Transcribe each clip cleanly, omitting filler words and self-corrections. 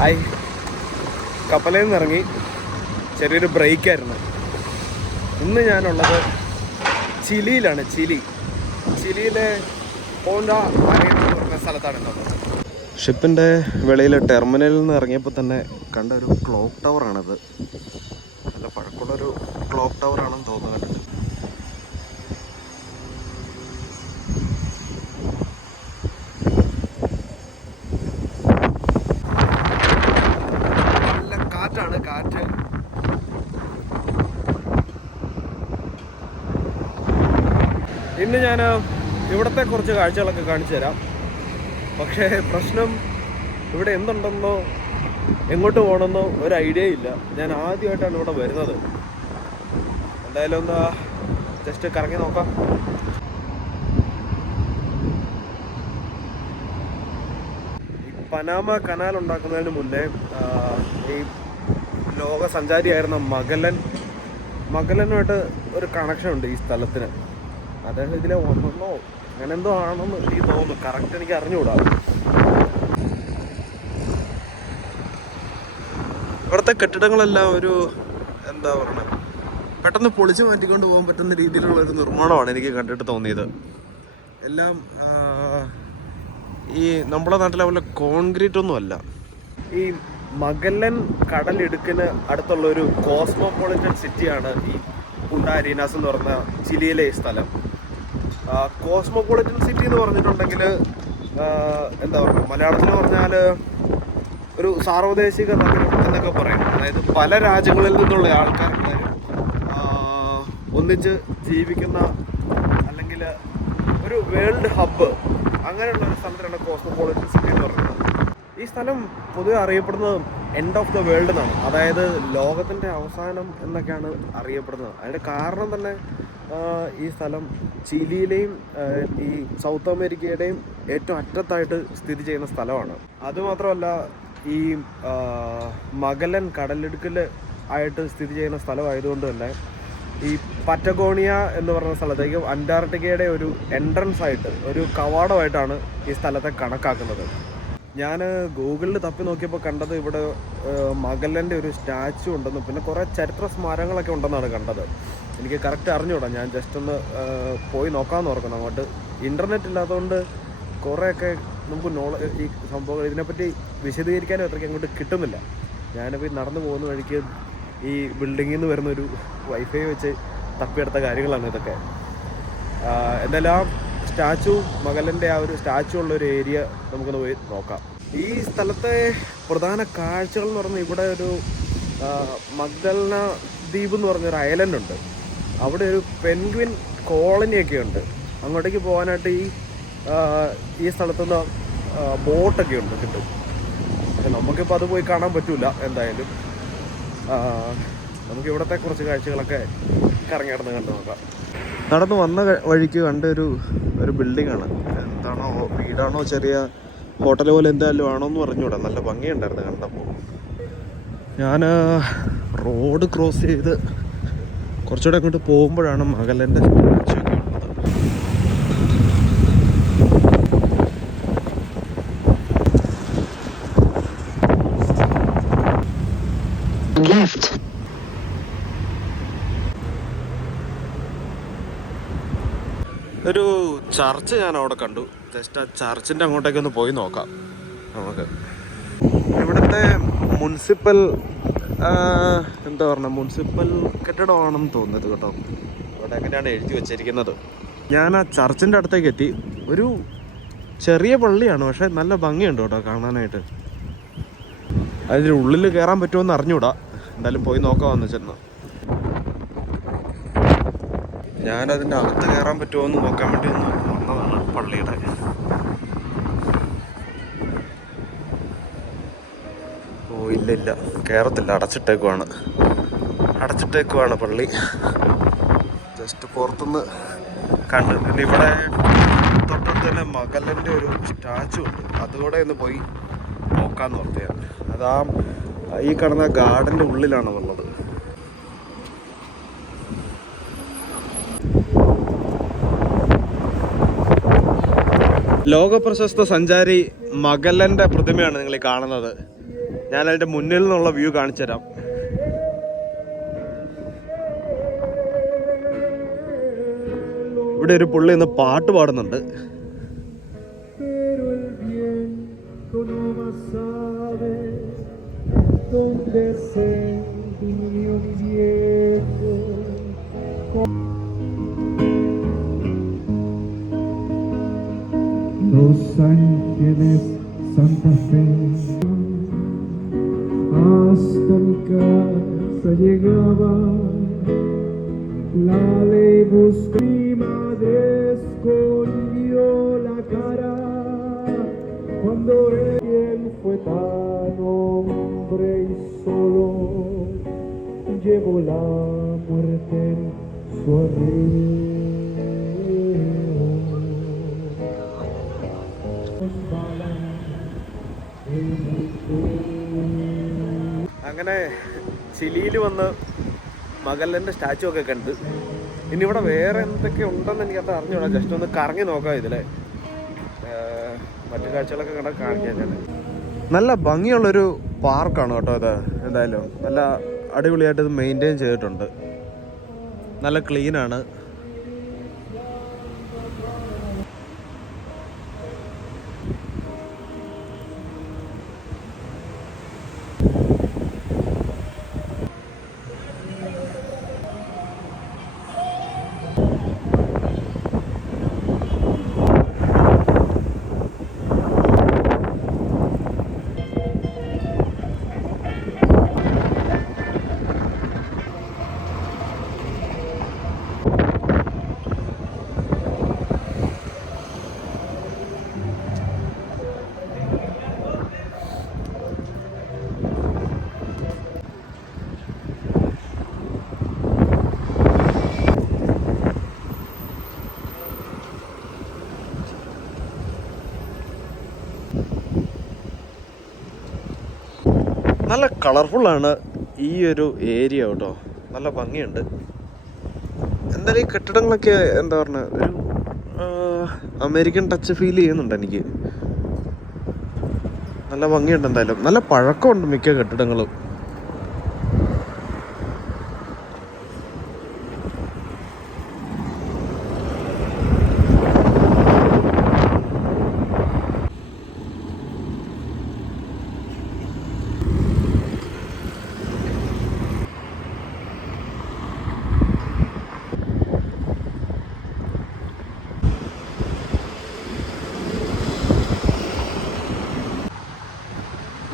Hi, കപ്പലിൽ നിന്ന് ഇറങ്ങി ചെറിയൊരു ബ്രേക്കായിരുന്നു. ഇന്ന് ഞാനുള്ളത് ചിലിയിലാണ്. ചിലിയിലെ പോണ്ട അരേന എന്ന് പറഞ്ഞ സ്ഥലത്താണുള്ളത്. ഷിപ്പിൻ്റെ വെളിയിൽ ടെർമിനലിൽ നിന്ന് ഇറങ്ങിയപ്പോൾ തന്നെ കണ്ട ഒരു ക്ലോക്ക് ടവറാണിത്. നല്ല പഴക്കമുള്ളൊരു ക്ലോക്ക് ടവറാണെന്ന് തോന്നുന്നുണ്ട്. കാറ്റ്. ഇന്ന് ഞാൻ ഇവിടുത്തെ കുറച്ച് കാഴ്ചകളൊക്കെ കാണിച്ചു തരാം. പക്ഷേ പ്രശ്നം ഇവിടെ എന്തുണ്ടെന്നോ എങ്ങോട്ട് പോകണമെന്നോ ഒരു ഐഡിയ ഇല്ല. ഞാൻ ആദ്യമായിട്ടാണ് ഇവിടെ വരുന്നത്. എന്തായാലും ഒന്ന് ജസ്റ്റ് കറങ്ങി നോക്കാം. ഈ പനാമ കനാൽ ഉണ്ടാക്കുന്നതിന് മുന്നേ ഈ ലോക സഞ്ചാരിയായിരുന്ന മഗലനുമായിട്ട് ഒരു കണക്ഷൻ ഉണ്ട് ഈ സ്ഥലത്തിന്. അദ്ദേഹം ഇതിലെ വന്നെന്നോ അങ്ങനെ എന്തോ ആണെന്ന് എനിക്ക് തോന്നുന്നു. കറക്റ്റ് എനിക്ക് അറിഞ്ഞുകൂടാ. ഇവിടുത്തെ കെട്ടിടങ്ങളെല്ലാം ഒരു എന്താ പറയുക, പെട്ടെന്ന് പൊളിച്ചു മാറ്റിക്കൊണ്ട് പോകാൻ പറ്റുന്ന രീതിയിലുള്ള ഒരു നിർമ്മാണമാണ് എനിക്ക് കണ്ടിട്ട് തോന്നിയത്. എല്ലാം ഈ നമ്മുടെ നാട്ടിലെ പോലെ കോൺക്രീറ്റ് ഒന്നും അല്ല. ഈ മഗല്ലൻ കടലിടുക്കിന് അടുത്തുള്ള ഒരു കോസ്മോപൊളിറ്റൻ സിറ്റിയാണ് ഈ പുണ്ടാ അരീനാസ് എന്ന് പറഞ്ഞ ചിലിയിലെ ഈ സ്ഥലം. കോസ്മോപൊളിറ്റൻ സിറ്റി എന്ന് പറഞ്ഞിട്ടുണ്ടെങ്കിൽ എന്താ പറയുക, മലയാളത്തിൽ പറഞ്ഞാൽ ഒരു സാർവദേശിക നഗരം എന്നൊക്കെ പറയും. അതായത് പല രാജ്യങ്ങളിൽ നിന്നുള്ള ആൾക്കാരെല്ലാവരും ഒന്നിച്ച് ജീവിക്കുന്ന, അല്ലെങ്കിൽ ഒരു വേൾഡ് ഹബ്ബ്, അങ്ങനെയുള്ള ഒരു സ്ഥലത്തിനാണ് കോസ്മോപൊളിറ്റൻ സിറ്റി എന്ന് പറയുന്നത്. ഈ സ്ഥലം പൊതുവെ അറിയപ്പെടുന്നത് എൻഡ് ഓഫ് ദ വേൾഡ് എന്നാണ്. അതായത് ലോകത്തിൻ്റെ അവസാനം എന്നൊക്കെയാണ് അറിയപ്പെടുന്നത്. അതിൻ്റെ കാരണം തന്നെ ഈ സ്ഥലം ചിലിയിലെയും ഈ സൗത്ത് അമേരിക്കയുടെയും ഏറ്റവും അറ്റത്തായിട്ട് സ്ഥിതി ചെയ്യുന്ന സ്ഥലമാണ്. അതുമാത്രമല്ല, ഈ മഗല്ലൻ കടലിടുക്കിൽ ആയിട്ട് സ്ഥിതി ചെയ്യുന്ന സ്ഥലമായതുകൊണ്ട് തന്നെ ഈ പറ്റഗോണിയ എന്ന് പറയുന്ന സ്ഥലത്തേക്ക് അന്റാർട്ടിക്കയുടെ ഒരു എൻട്രൻസ് ആയിട്ട്, ഒരു കവാടമായിട്ടാണ് ഈ സ്ഥലത്തെ കണക്കാക്കുന്നത്. ഞാൻ ഗൂഗിളിൽ തപ്പി നോക്കിയപ്പോൾ കണ്ടത് ഇവിടെ മഗല്ലൻ്റെ ഒരു സ്റ്റാച്ചു ഉണ്ടെന്നും പിന്നെ കുറേ ചരിത്ര സ്മാരകങ്ങളൊക്കെ ഉണ്ടെന്നാണ് കണ്ടത്. എനിക്ക് കറക്റ്റ് അറിഞ്ഞുകൂടാ. ഞാൻ ജസ്റ്റ് ഒന്ന് പോയി നോക്കാമെന്ന് ഓർക്കുന്നു. അങ്ങോട്ട് ഇൻ്റർനെറ്റ് ഇല്ലാത്തതുകൊണ്ട് കുറേയൊക്കെ നമുക്ക് ഈ സംഭവങ്ങൾ ഇതിനെപ്പറ്റി വിശദീകരിക്കാനും അത്രയ്ക്ക് അങ്ങോട്ട് കിട്ടുന്നില്ല. ഞാനിപ്പോൾ നടന്നു പോകുന്ന വഴിക്ക് ഈ ബിൽഡിങ്ങിൽ നിന്ന് വരുന്നൊരു വൈഫൈ വെച്ച് തപ്പിയെടുത്ത കാര്യങ്ങളാണ് ഇതൊക്കെ. എന്തായാലും സ്റ്റാച്ചു, മഗല്ലൻ്റെ ആ ഒരു സ്റ്റാച്ചു ഉള്ളൊരു ഏരിയ നമുക്കൊന്ന് പോയി നോക്കാം. ഈ സ്ഥലത്തെ പ്രധാന കാഴ്ചകൾ എന്ന് പറഞ്ഞാൽ ഇവിടെ ഒരു മഗ്ദലന ദ്വീപ് എന്ന് പറഞ്ഞൊരു ഐലൻഡ് ഉണ്ട്. അവിടെ ഒരു പെൻഗ്വിൻ കോളനിയൊക്കെ ഉണ്ട്. അങ്ങോട്ടേക്ക് പോകാനായിട്ട് ഈ സ്ഥലത്തുനിന്ന് ബോട്ടൊക്കെ ഉണ്ട്, കിട്ടും. നമുക്കിപ്പോൾ അത് പോയി കാണാൻ പറ്റില്ല. എന്തായാലും നമുക്ക് ഇവിടുത്തെ കുറച്ച് കാഴ്ചകളൊക്കെ കറങ്ങി നടന്ന് കണ്ടു നോക്കാം. നടന്നു വന്ന വഴിക്ക് കണ്ട ഒരു ബിൽഡിങ്ങാണ്. എന്താണോ, വീടാണോ ചെറിയ ഹോട്ടൽ പോലെ എന്തായാലും ആണോ എന്ന് പറഞ്ഞുകൂടാ. നല്ല ഭംഗിയുണ്ടായിരുന്നു കണ്ടപ്പോൾ. ഞാൻ റോഡ് ക്രോസ് ചെയ്ത് കുറച്ചുകൂടെ അങ്ങോട്ട് പോകുമ്പോഴാണ് മഗല്ലൻ്റെ സ്റ്റാച്ചു ഒക്കെ ഉള്ളത്. ഒരു ചർച്ച് ഞാൻ അവിടെ കണ്ടു. ജസ്റ്റ് ആ ചർച്ചിൻ്റെ അങ്ങോട്ടേക്കൊന്ന് പോയി നോക്കാം നമുക്ക്. ഇവിടുത്തെ മുനിസിപ്പൽ എന്താ പറയുക, മുനിസിപ്പൽ കെട്ടിടമാണെന്ന് തോന്നുന്നത് കേട്ടോ. അവിടെ എങ്ങനെയാണ് എഴുതി വെച്ചിരിക്കുന്നത്. ഞാൻ ആ ചർച്ചിൻ്റെ അടുത്തേക്ക് എത്തി. ഒരു ചെറിയ പള്ളിയാണ്, പക്ഷേ നല്ല ഭംഗിയുണ്ട് കേട്ടോ കാണാനായിട്ട്. അതിൻ്റെ ഉള്ളിൽ കയറാൻ പറ്റുമെന്ന് അറിഞ്ഞൂടാ. എന്തായാലും പോയി നോക്കാമെന്ന് ചെന്ന്. ഞാനതിൻ്റെ അകത്ത് കയറാൻ പറ്റുമോ എന്ന് നോക്കാൻ വേണ്ടി ഒന്ന് വന്നതാണ് പള്ളിയുടെ. ഓ ഇല്ല, കയറത്തില്ല. അടച്ചിട്ടേക്കുവാണ് പള്ളി. ജസ്റ്റ് പുറത്തുനിന്ന് കണ്ട്. പിന്നെ ഇവിടെ തൊട്ടടുത്ത് തന്നെ മഗല്ലൻ്റെ ഒരു സ്റ്റാച്ചു ഉണ്ട്. അതുകൂടെ ഒന്ന് പോയി നോക്കാമെന്ന് ഓർത്തതാണ്. അതാ ഈ കാണുന്ന ഗാർഡൻ്റെ ഉള്ളിലാണ് ഉള്ളത്. ലോകപ്രശസ്ത സഞ്ചാരി മഗല്ലൻ്റെ പ്രതിമയാണ് നിങ്ങൾ ഈ കാണുന്നത്. ഞാൻ അതിൻ്റെ മുന്നിൽ നിന്നുള്ള വ്യൂ കാണിച്ചു തരാം. ഇവിടെ ഒരു പുള്ളി ഇന്ന് പാട്ട് പാടുന്നുണ്ട്. Los Ángeles, Santa Fe, hasta mi casa llegaba, la ley buscó, mi madre escondió la cara, cuando él fue tan hombre y solo, llevó la muerte en su arreo. അങ്ങനെ ചിലിയിൽ വന്ന് മഗല്ലൻ്റെ സ്റ്റാച്ചു ഒക്കെ കണ്ട്. ഇനി ഇവിടെ വേറെ എന്തൊക്കെ ഉണ്ടെന്ന് എനിക്കത് അറിഞ്ഞൂടാ. ജസ്റ്റ് ഒന്ന് കറങ്ങി നോക്കാം ഇതിലെ മറ്റു കാഴ്ചകളൊക്കെ കണ്ടാൽ കാണിക്കാൻ. ഞാൻ നല്ല ഭംഗിയുള്ളൊരു പാർക്കാണ് കേട്ടോ ഇത്. എന്തായാലും നല്ല അടിപൊളിയായിട്ട് ഇത് മെയിൻറ്റെയിൻ ചെയ്തിട്ടുണ്ട്. നല്ല ക്ലീനാണ്. നല്ല കളർഫുള്ളാണ് ഈ ഒരു ഏരിയ കേട്ടോ. നല്ല ഭംഗിയുണ്ട്. എന്തായാലും ഈ കെട്ടിടങ്ങളൊക്കെ എന്താ പറഞ്ഞ ഒരു അമേരിക്കൻ ടച്ച് ഫീൽ ചെയ്യുന്നുണ്ട് എനിക്ക്. നല്ല ഭംഗിയുണ്ട്. എന്തായാലും നല്ല പഴക്കമുണ്ട് മിക്ക കെട്ടിടങ്ങളും.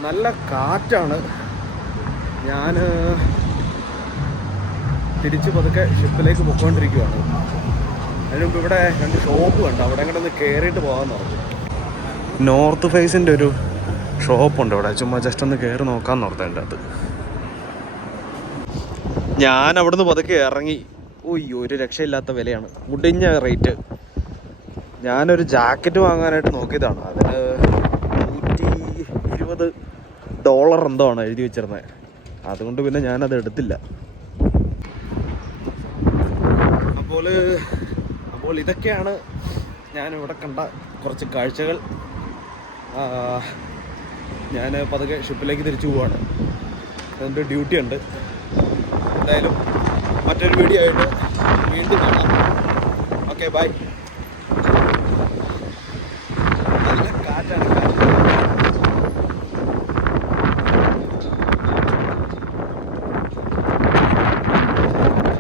നല്ല കാറ്റാണ്. ഞാൻ തിരിച്ച് പതുക്കെ ഷിപ്പിലേക്ക് പൊയ്ക്കൊണ്ടിരിക്കുകയാണ്. അതിന് മുമ്പ് ഇവിടെ 2 ഷോപ്പ് കണ്ടു. അവിടെ ഇങ്ങോട്ടൊന്ന് കയറിയിട്ട് പോകാമെന്ന് പറഞ്ഞു. നോർത്ത് ഫേസിൻ്റെ ഒരു ഷോപ്പുണ്ട് ഇവിടെ. ചുമ്മാ ജസ്റ്റ് ഒന്ന് കയറി നോക്കാമെന്ന് ഓർത്ത് എൻ്റെ അത്. ഞാൻ അവിടുന്ന് പതുക്കെ ഇറങ്ങി. ഒരു രക്ഷയില്ലാത്ത വിലയാണ്, മുടിഞ്ഞ റേറ്റ്. ഞാനൊരു ജാക്കറ്റ് വാങ്ങാനായിട്ട് നോക്കിയതാണ്. അതിന് $120 എന്തോ ആണ് എഴുതി വെച്ചിരുന്നത്. അതുകൊണ്ട് പിന്നെ ഞാനത് എടുത്തില്ല. അപ്പോൾ ഇതൊക്കെയാണ് ഞാനിവിടെ കണ്ട കുറച്ച് കാഴ്ചകൾ. ഞാൻ പതുക്കെ ഷിപ്പിലേക്ക് തിരിച്ചു പോവാണ്. അതിൻ്റെ ഡ്യൂട്ടി ഉണ്ട്. എന്തായാലും മറ്റൊരു വീഡിയോ ആയിട്ട് വീണ്ടും കാണാം. Okay, by.